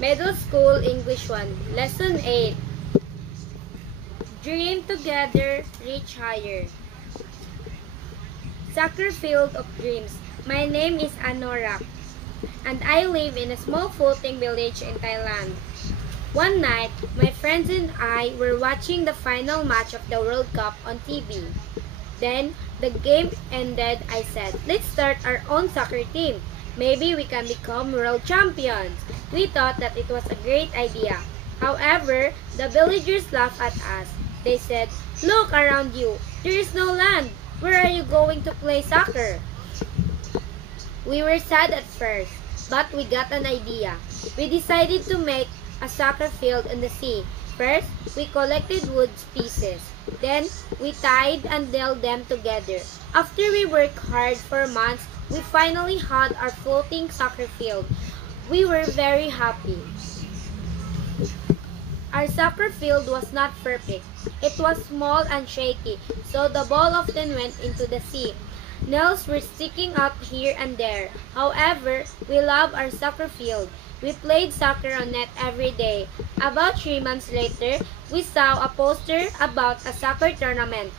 Middle School English 1, Lesson 8. Dream together, reach higher. Soccer field of dreams. My name is Anorak, and I live in a small floating village in Thailand. One night, my friends and I were watching the final match of the World Cup on TV. Then, the game ended. I said, let's start our own soccer team. Maybe we can become world champions. We thought that it was a great idea. However, the villagers laughed at us. They said, look around you. There is no land. Where are you going to play soccer? We were sad at first, but we got an idea. We decided to make a soccer field in the sea. First, we collected wood pieces. Then, we tied and nailed them together. After we worked hard for months, we finally had our floating soccer field. We were very happy. Our soccer field was not perfect. It was small and shaky, so the ball often went into the sea. Nails were sticking out here and there. However, we love our soccer field. We played soccer on net every day. About 3 months later, we saw a poster about a soccer tournament.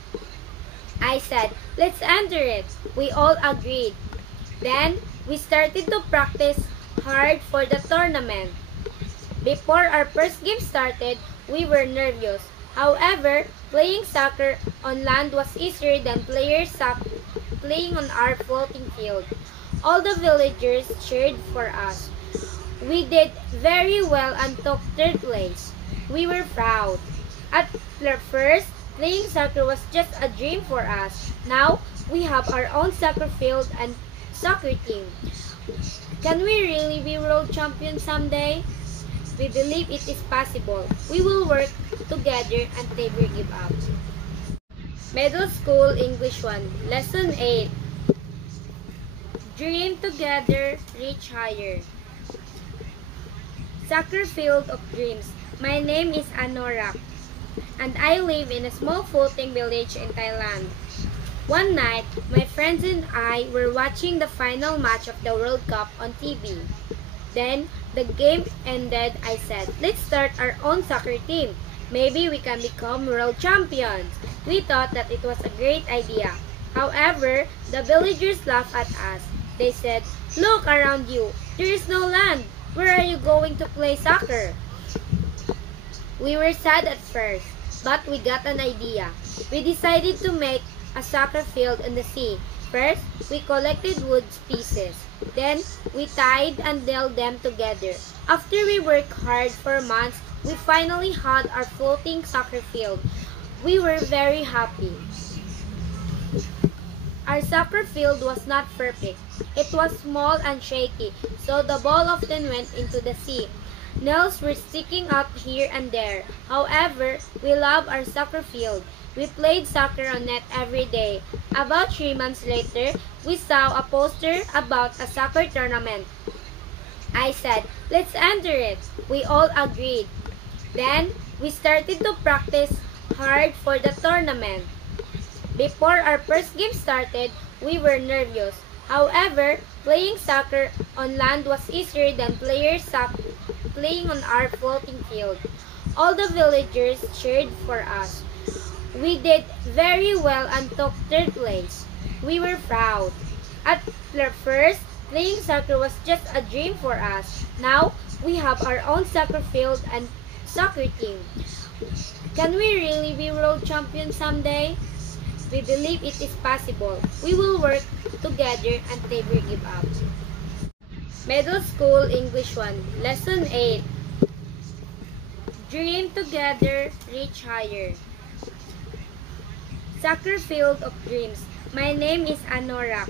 I said, let's enter it. We all agreed. Then, we started to practice hard for the tournament. Before our first game started, we were nervous. However, playing soccer on land was easier than playing on our floating field. All the villagers cheered for us. We did very well and took third place. We were proud. At first, playing soccer was just a dream for us. Now, we have our own soccer field and soccer team. Can we really be world champions someday? We believe it is possible. We will work together and never give up. Middle School English 1, Lesson 8. Dream together, reach higher. Soccer field of dreams. My name is Anorak, and I live in a small floating village in Thailand. One night, my friends and I were watching the final match of the World Cup on TV. Then, the game ended. I said, let's start our own soccer team. Maybe we can become world champions. We thought that it was a great idea. However, the villagers laughed at us. They said, look around you. There is no land. Where are you going to play soccer? We were sad at first, but we got an idea. We decided to make a soccer field in the sea. First, we collected wood pieces. Then, we tied and nailed them together. After we worked hard for months, we finally had our floating soccer field. We were very happy. Our soccer field was not perfect. It was small and shaky, so the ball often went into the sea. Nails were sticking out here and there. However, we love our soccer field. We played soccer on net every day. About 3 months later, we saw a poster about a soccer tournament. I said, let's enter it. We all agreed. Then, we started to practice hard for the tournament. Before our first game started, we were nervous. However, playing soccer on land was easier than playing on our floating field. All the villagers cheered for us. We did very well and took third place. We were proud. At first, playing soccer was just a dream for us. Now, we have our own soccer field and soccer team. Can we really be world champions someday? We believe it is possible. We will work together and never give up. Middle School English 1, Lesson 8. Dream together, reach higher. Soccer field of dreams. My name is Anorak,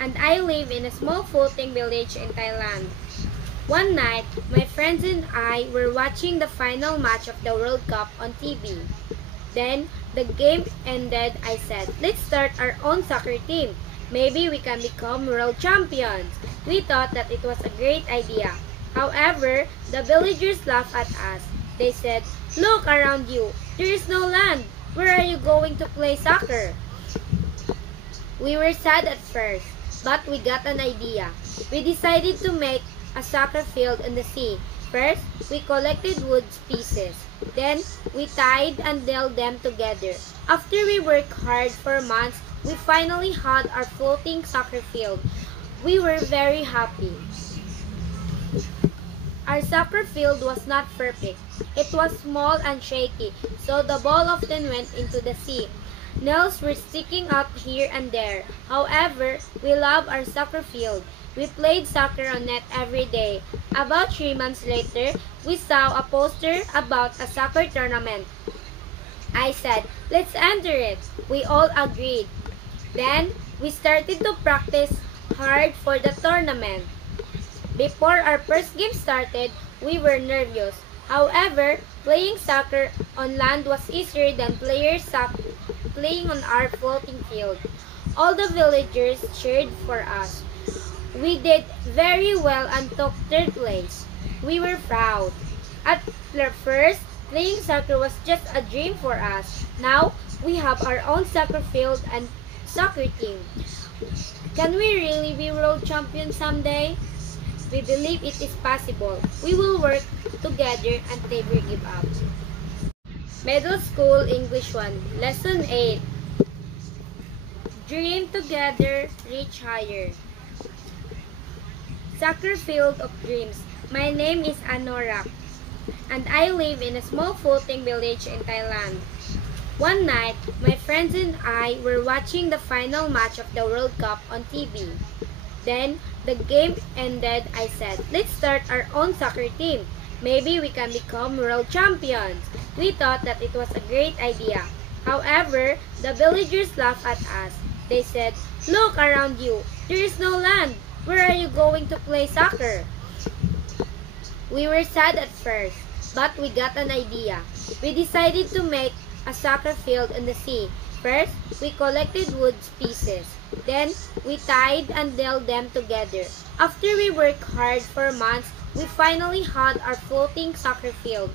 and I live in a small floating village in Thailand. One night, my friends and I were watching the final match of the World Cup on TV. Then, the game ended. I said, let's start our own soccer team. Maybe we can become world champions. We thought that it was a great idea. However, the villagers laughed at us. They said, look around you. There is no land. Where are you going to play soccer? We were sad at first, but we got an idea. We decided to make a soccer field in the sea. First, we collected wood pieces. Then, we tied and nailed them together. After we worked hard for months, we finally had our floating soccer field. We were very happy. Our soccer field was not perfect. It was small and shaky, so the ball often went into the sea. Nails were sticking out here and there. However, we loved our soccer field. We played soccer on net every day. About 3 months later, we saw a poster about a soccer tournament. I said, let's enter it. We all agreed. Then, we started to practice hard for the tournament. Before our first game started, we were nervous. However, playing soccer on land was easier than playing on our floating field. All the villagers cheered for us. We did very well and took third place. We were proud. At first, playing soccer was just a dream for us. Now, we have our own soccer field and soccer team. Can we really be world champions someday? We believe it is possible. We will work together and never give up. Middle School English 1, Lesson 8. Dream together, reach higher. Soccer field of dreams. My name is Anorak, and I live in a small floating village in Thailand. One night, my friends and I were watching the final match of the World Cup on TV. Then, the game ended. I said, let's start our own soccer team. Maybe we can become world champions. We thought that it was a great idea. However, the villagers laughed at us. They said, look around you. There is no land. Where are you going to play soccer? We were sad at first, but we got an idea. We decided to make a soccer field in the sea. First, we collected wood pieces. Then, we tied and nailed them together. After we worked hard for months, we finally had our floating soccer field.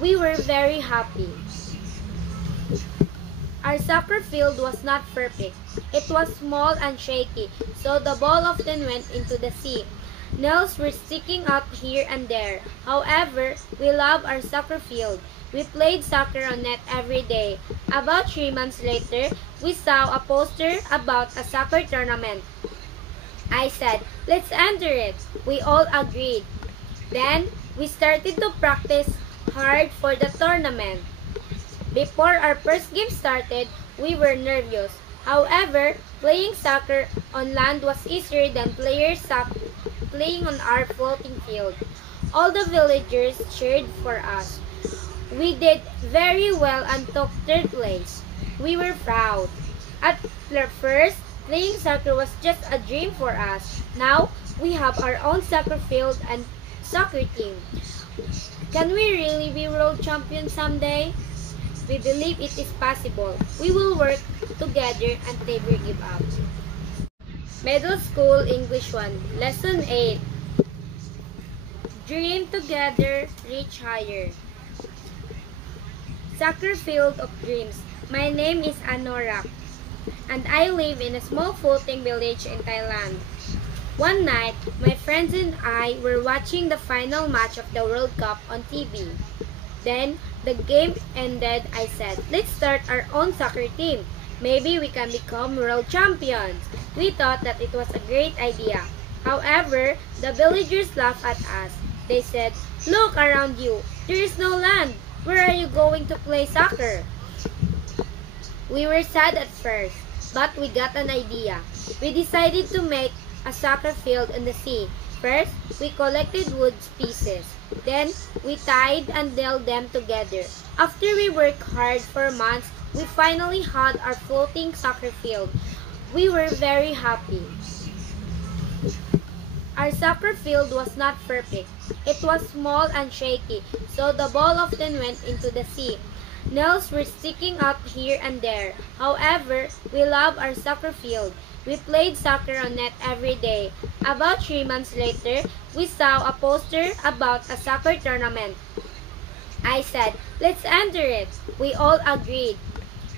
We were very happy. Our soccer field was not perfect. It was small and shaky, so the ball often went into the sea. Nails were sticking out here and there. However, we loved our soccer field. We played soccer on net every day. About 3 months later, we saw a poster about a soccer tournament. I said, let's enter it. We all agreed. Then, we started to practice. hard for the tournament. Before our first game started, we were nervous. However, playing soccer on land was easier than playing on our floating field. All the villagers cheered for us. We did very well and took third place. We were proud. At first, playing soccer was just a dream for us. Now, we have our own soccer field and soccer team. Can we really be world champions someday? We believe it is possible. We will work together and never give up. Middle School English 1, Lesson 8. Dream together, reach higher. Soccer field of dreams. My name is Anorak, and I live in a small floating village in Thailand. One night, my friends and I were watching the final match of the World Cup on TV. Then, the game ended. I said, let's start our own soccer team. Maybe we can become world champions. We thought that it was a great idea. However, the villagers laughed at us. They said, look around you. There is no land. Where are you going to play soccer? We were sad at first, but we got an idea. We decided to make a soccer field in the sea. First, we collected wood pieces. Then, we tied and nailed them together. After we worked hard for months, we finally had our floating soccer field. We were very happy. Our soccer field was not perfect. It was small and shaky, so the ball often went into the sea. Nails were sticking out here and there. However, we loved our soccer field. We played soccer on net every day. About 3 months later, we saw a poster about a soccer tournament. I said, let's enter it. We all agreed.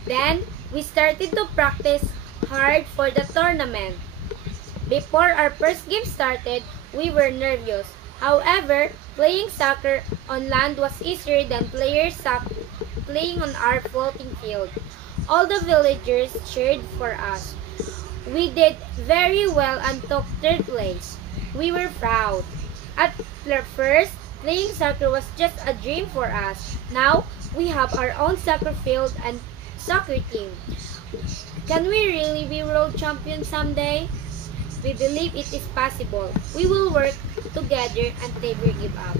Then, we started to practice hard for the tournament. Before our first game started, we were nervous. However, playing soccer on land was easier than playing on our floating field. All the villagers cheered for us. We did very well and took third place. We were proud. At first, playing soccer was just a dream for us. Now, we have our own soccer field and soccer team. Can we really be world champions someday? We believe it is possible. We will work together and never give up.